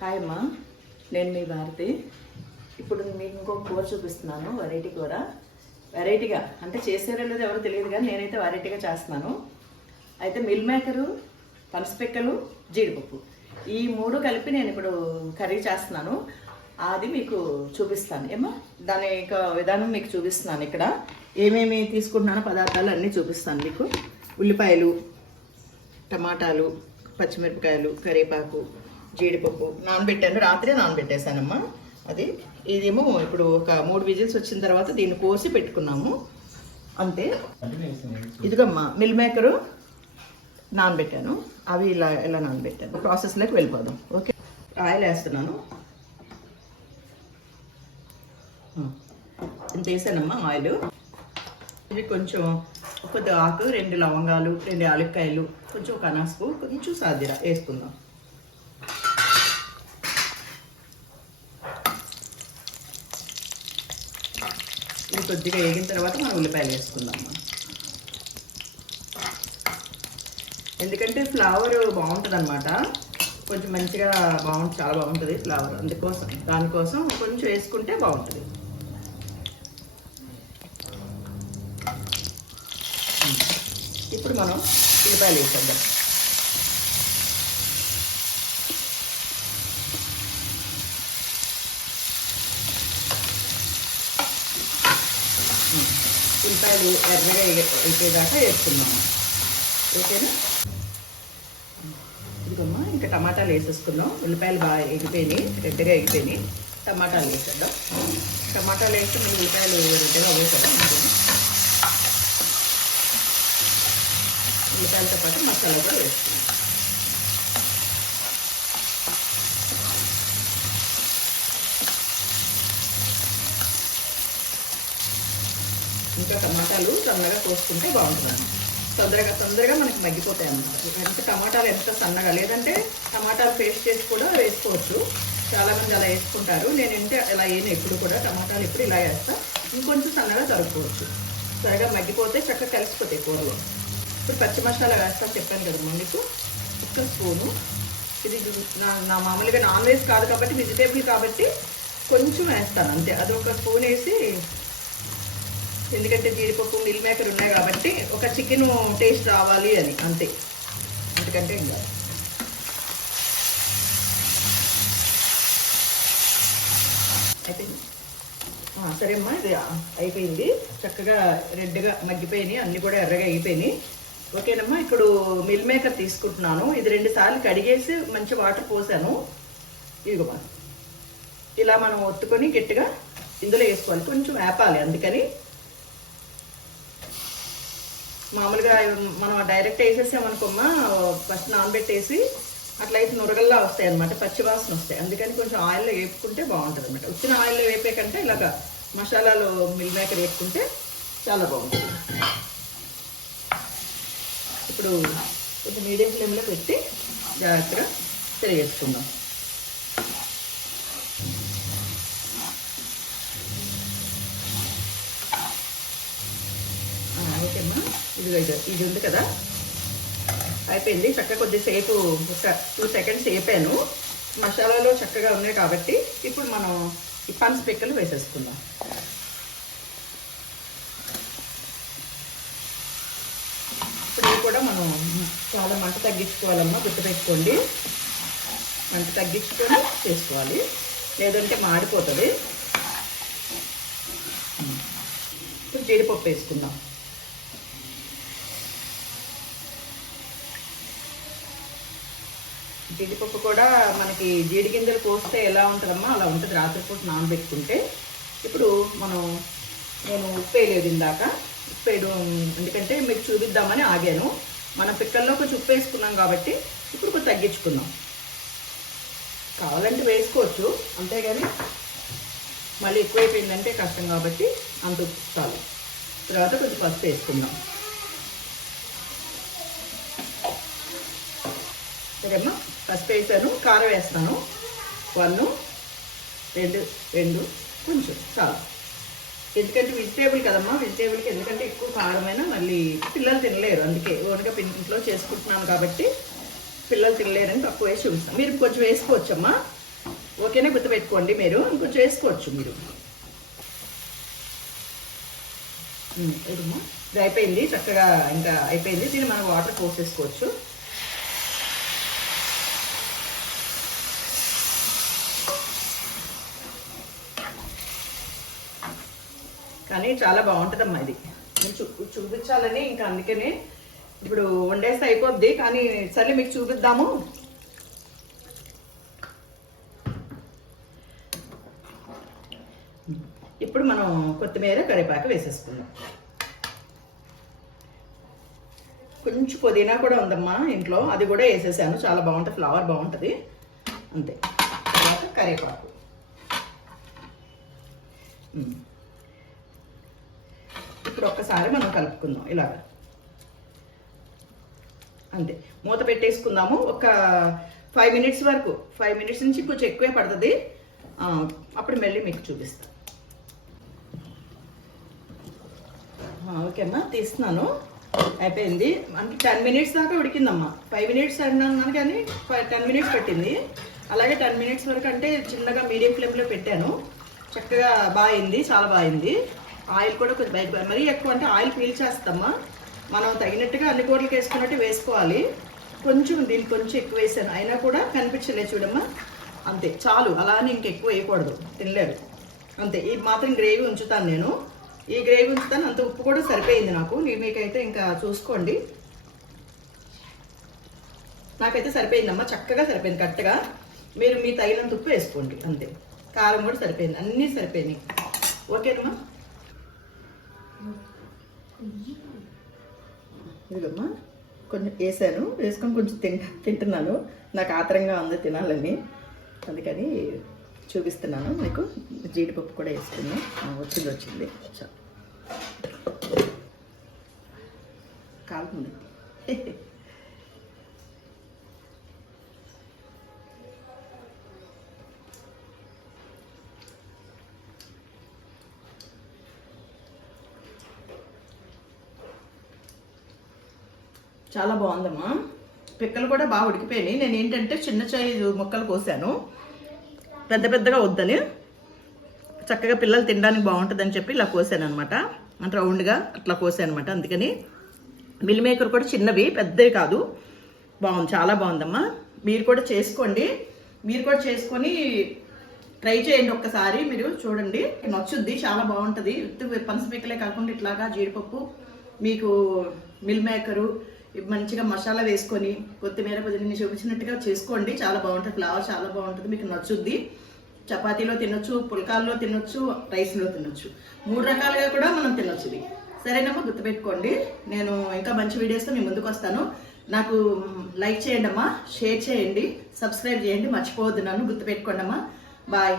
Hi అమ్మా, నేను మీ భారతి. ఇప్పుడు మీకు ఇంకొక కూర చూపిస్తున్నాను, వెరైటీ కూర. వెరైటీగా అంటే చేసేదో లేదో ఎవరు తెలియదు, కానీ నేనైతే వెరైటీగా చేస్తున్నాను. అయితే మిల్ మేకరు, పనసపిక్కలు, జీడిపప్పు ఈ మూడు కలిపి నేను ఇప్పుడు కర్రీ చేస్తున్నాను. అది మీకు చూపిస్తాను ఏమో. దాని యొక్క విధానం మీకు చూపిస్తున్నాను. ఇక్కడ ఏమేమి తీసుకుంటున్నానో పదార్థాలు అన్నీ చూపిస్తాను మీకు. ఉల్లిపాయలు, టమాటాలు, పచ్చిమిరపకాయలు, కరివేపాకు, జీడిపప్పు నానబెట్టాను. రాత్రే నానబెట్టేశానమ్మా. ఇదేమో ఇప్పుడు ఒక 3 విజిల్స్ వచ్చిన తర్వాత దీన్ని కోసి పెట్టుకున్నాము అంతే. ఇదిగమ్మా మిల్ మేకరు నానబెట్టాను. అవి ఇలా నానబెట్టాను. ప్రాసెస్లోకి వెళ్ళిపోదాం. ఓకే, ఆయిల్ వేస్తున్నాను. ఇంత వేసానమ్మా ఆయిల్. ఇవి కొంచెం కొద్ది ఆకు, 2 లవంగాలు, 2 యాలక్కాయలు, కొంచెం ఒక అనాసపు, కొంచెం సాజీరా వేసుకుందాం. ఇది కొద్దిగా వేగిన తర్వాత మనం ఉల్లిపాయలు వేసుకుందాం. ఎందుకంటే ఫ్లేవర్ బాగుంటుంది అనమాట, కొంచెం మంచిగా బాగుంటుంది, చాలా బాగుంటుంది ఫ్లేవర్. దానికోసం కొంచెం వేసుకుంటే బాగుంటుంది. ఇప్పుడు మనం ఉల్లిపాయలు వేసేద్దాం. ఉల్లిపాయలు ఎర్రగా వేసేదాకా వేసుకున్నాము. ఓకేనా? ఇదిగమ్మా, ఇంకా టమాటాలు వేసేసుకున్నాం. ఉల్లిపాయలు బాగా ఎగిపోయినాయి, రెడ్గా ఎగిపోయినాయి. టమాటాలు వేసేద్దాం. టమాటాలు వేస్తే మీరు ఉల్లిపాయలు రెడ్గా వేసేద్దాం. ఉల్లిపాయలతో పాటు మసాలా కూడా వేసుకున్నాం. ఇంకా టమాటాలు సన్నగా కోసుకుంటే బాగుంటుంది. తొందరగా మనకి మగ్గిపోతాయి అన్నమాట. అంటే టమాటాలు ఎంత సన్నగా, లేదంటే టమాటాలు పేస్ట్ చేసి కూడా వేసుకోవచ్చు. చాలామంది అలా వేసుకుంటారు. నేనంటే అలా వేయను ఎప్పుడు కూడా. టమాటాలు ఇప్పుడు ఇలా వేస్తా. ఇంకొంచెం సన్నగా తరుక్కోవచ్చు. త్వరగా మగ్గిపోతే చక్కగా కలిసిపోతాయి కూరలో. ఇప్పుడు పచ్చి మసాలా వేస్తా చెప్పాను కదమ్మా మీకు. 1 స్పూను. ఇది నా మామూలుగా నాన్ వెజ్ కాదు కాబట్టి, వెజిటేబుల్ కాబట్టి కొంచెం వేస్తాను అంతే. అది 1 స్పూన్ వేసి, ఎందుకంటే జీడిపప్పు, మిల్ మేకర్ ఉన్నాయి కాబట్టి ఒక చికెన్ టేస్ట్ రావాలి అని అంతే. ఎందుకంటే ఇంకా అయిపోయింది. సరే అమ్మా, ఇది అయిపోయింది. చక్కగా రెడ్గా మగ్గిపోయినాయి, అన్నీ కూడా ఎర్రగా అయిపోయినాయి. ఓకేనమ్మా. ఇప్పుడు మిల్ మేకర్ తీసుకుంటున్నాను. ఇది 2 సార్లు కడిగేసి మంచి వాటర్ పోసాను. ఇదిగోమ్మా, ఇలా మనం ఒత్తుకొని గట్టిగా ఇందులో వేసుకోవాలి. కొంచెం వేపాలి, అందుకని. మామూలుగా మనం డైరెక్ట్ వేసేసామనుకోమ్మా, ఫస్ట్ నానబెట్టేసి అట్లయితే నురగల్లా వస్తాయి అనమాట, పచ్చివాసన వస్తాయి. అందుకని కొంచెం ఆయిల్లో వేపుకుంటే బాగుంటుంది అనమాట. వచ్చిన ఆయిల్లో వేపే కంటే ఇలాగ మసాలాలో మిల్ మేకర్ వేపుకుంటే చాలా బాగుంటుంది. ఇప్పుడు కొంచెం మీడియం ఫ్లేమ్లో పెట్టి జాగ్రత్తగా తిరిగేసుకుందాం. ఓకేమ్మా, ఇది ఉంది కదా, అయిపోయింది. చక్కగా కొద్దిసేపు ఒక 2 సెకండ్స్ వేపాను. మసాలాలో చక్కగా ఉన్నాయి కాబట్టి ఇప్పుడు మనం ఈ పనసపిక్కలు వేసేసుకుందాం. ఇప్పుడు ఇవి కూడా మనం చాలా మంట తగ్గించుకోవాలమ్మా, గుర్తుపెట్టుకోండి. మంట తగ్గించుకొని చేసుకోవాలి, లేదంటే మాడిపోతుంది. ఇప్పుడు జీడిపప్పు వేసుకుందాం. జీడిపప్పు కూడా మనకి జీడి గింజలు కోస్తే ఎలా ఉంటుందమ్మా, అలా ఉంటుంది రాత్రిపూట నానబెట్టుకుంటే. ఇప్పుడు నేను ఉప్పు వేయలేదు ఇందాక. ఉప్పు వేయడం ఎందుకంటే మీకు చూపిద్దామని ఆగాను. మన పిక్కల్లో కొంచెం ఉప్పు వేసుకున్నాం కాబట్టి ఇప్పుడు కొంచెం తగ్గించుకుందాం. కావాలంటే వేసుకోవచ్చు, అంతేగాని మళ్ళీ ఎక్కువైపోయిందంటే కష్టం కాబట్టి అంత ఉప్పు చాలు. తర్వాత కొంచెం పసుపు వేసుకుందాం. సరేమ్మా, పసుపు వేసాను. కారం వేస్తాను. 1, 2 కొంచెం చాలు. ఎందుకంటే వెజిటేబుల్ కదమ్మా, వెజిటేబుల్కి ఎందుకంటే ఎక్కువ కారమైనా మళ్ళీ పిల్లలు తినలేరు. అందుకే ఓన్గా ఇంట్లో చేసుకుంటున్నాను కాబట్టి పిల్లలు తినలేరని తక్కువ వేసి చూపిస్తాను. మీరు కొంచెం వేసుకోవచ్చమ్మా, ఓకేనా, గుర్తుపెట్టుకోండి. మీరు ఇంకొంచెం వేసుకోవచ్చు మీరు. ఏదమ్మా ఇది అయిపోయింది, చక్కగా ఇంకా అయిపోయింది. దీన్ని మనం వాటర్ పోసేసుకోవచ్చు. కానీ చాలా బాగుంటుందమ్మా ఇది. నేను చూపించాలని ఇంకా అందుకనే ఇప్పుడు వండేస్తే అయిపోద్ది, కానీ సరే మీకు చూపిద్దాము. ఇప్పుడు మనం కొత్తిమీర కరివేపాకు వేసేసుకుందాం. కొంచెం పుదీనా కూడా ఉందమ్మా ఇంట్లో, అది కూడా వేసేసాను. చాలా బాగుంటుంది, ఫ్లేవర్ బాగుంటుంది. అంతే. తర్వాత కరివేపాకు. ఇప్పుడు ఒక్కసారి మనం కలుపుకుందాం ఇలాగా. అంతే, మూత పెట్టేసుకుందాము. ఒక 5 మినిట్స్ వరకు, 5 మినిట్స్ నుంచి కొంచెం ఎక్కువే పడుతుంది. అప్పుడు మళ్ళీ మీకు చూపిస్తాను. ఓకే అమ్మా, తీస్తున్నాను. అయిపోయింది. అంటే 10 మినిట్స్ దాకా ఉడికిందమ్మా. 5 మినిట్స్ అన్నాను కానీ 10 మినిట్స్ పెట్టింది. అలాగే 10 మినిట్స్ వరకు అంటే చిన్నగా మీడియం ఫ్లేమ్లో పెట్టాను. చక్కగా బాగుంది, చాలా బాగుంది. ఆయిల్ కూడా కొంచెం బయట, మరీ ఎక్కువ అంటే ఆయిల్ పీల్చేస్తామా. మనం తగినట్టుగా అన్ని కూరలకు వేసుకున్నట్టు వేసుకోవాలి. కొంచెం దీనికి కొంచెం ఎక్కువ వేసాను, అయినా కూడా కనిపించలేదు చూడమ్మా. అంతే, చాలు. అలానే ఇంకెక్కువ వేయకూడదు, తినలేరు. అంతే, ఈ మాత్రం గ్రేవీ ఉంచుతాను నేను. ఈ గ్రేవీ ఉంచుతాను. అంత ఉప్పు కూడా సరిపోయింది నాకు. మీకైతే ఇంకా చూసుకోండి. నాకైతే సరిపోయిందమ్మా, చక్కగా సరిపోయింది. కరెక్ట్గా మీరు మీ తగినంత ఉప్పు వేసుకోండి. అంతే, కారం కూడా సరిపోయింది, అన్నీ సరిపోయినాయి. ఓకేనమ్మా. ఇదిగమ్మా కొంచెం వేసాను, వేసుకొని కొంచెం తింటున్నాను. నాకు ఆత్రంగా ఉంది తినాలని, అందుకని చూపిస్తున్నాను మీకు. జీడిపప్పు కూడా వేసుకున్నాం. వచ్చింది కాలుతుంది. చాలా బాగుందమ్మా. పిక్కలు కూడా బాగా ఉడికిపోయినాయి. నేను ఏంటంటే చిన్న సైజు ముక్కలు కోసాను, పెద్ద పెద్దగా వద్దని. చక్కగా పిల్లలు తినడానికి బాగుంటుందని చెప్పి ఇలా కోసాను అనమాట. అంటే రౌండ్గా అట్లా కోసాను అనమాట. అందుకని మిల్ మేకర్ కూడా చిన్నవి, పెద్దవి కాదు. బాగుంది, చాలా బాగుందమ్మా. మీరు కూడా చేసుకోండి. మీరు కూడా చేసుకొని ట్రై చేయండి ఒక్కసారి. మీరు చూడండి, నచ్చుద్ది, చాలా బాగుంటుంది. పనసపిక్కలే కాకుండా ఇట్లాగా జీడిపప్పు, మీకు మిల్ మేకరు, మంచిగా మసాలా వేసుకొని కొత్తిమీర పుదీనా చూపించినట్టుగా చేసుకోండి. చాలా బాగుంటుంది, ఫ్లేవర్ చాలా బాగుంటుంది, మీకు నచ్చుద్ది. చపాతీలో తినొచ్చు, పుల్కాల్లో తినొచ్చు, రైస్లో తినొచ్చు. 3 రకాలుగా కూడా మనం తినొచ్చు ఇది. సరేనమ్మా, గుర్తుపెట్టుకోండి. నేను ఇంకా మంచి వీడియోస్తో మీ ముందుకు వస్తాను. నాకు లైక్ చేయండి అమ్మా, షేర్ చేయండి, సబ్స్క్రైబ్ చేయండి, మర్చిపోవద్దు. నన్ను గుర్తుపెట్టుకోండి అమ్మా. బాయ్.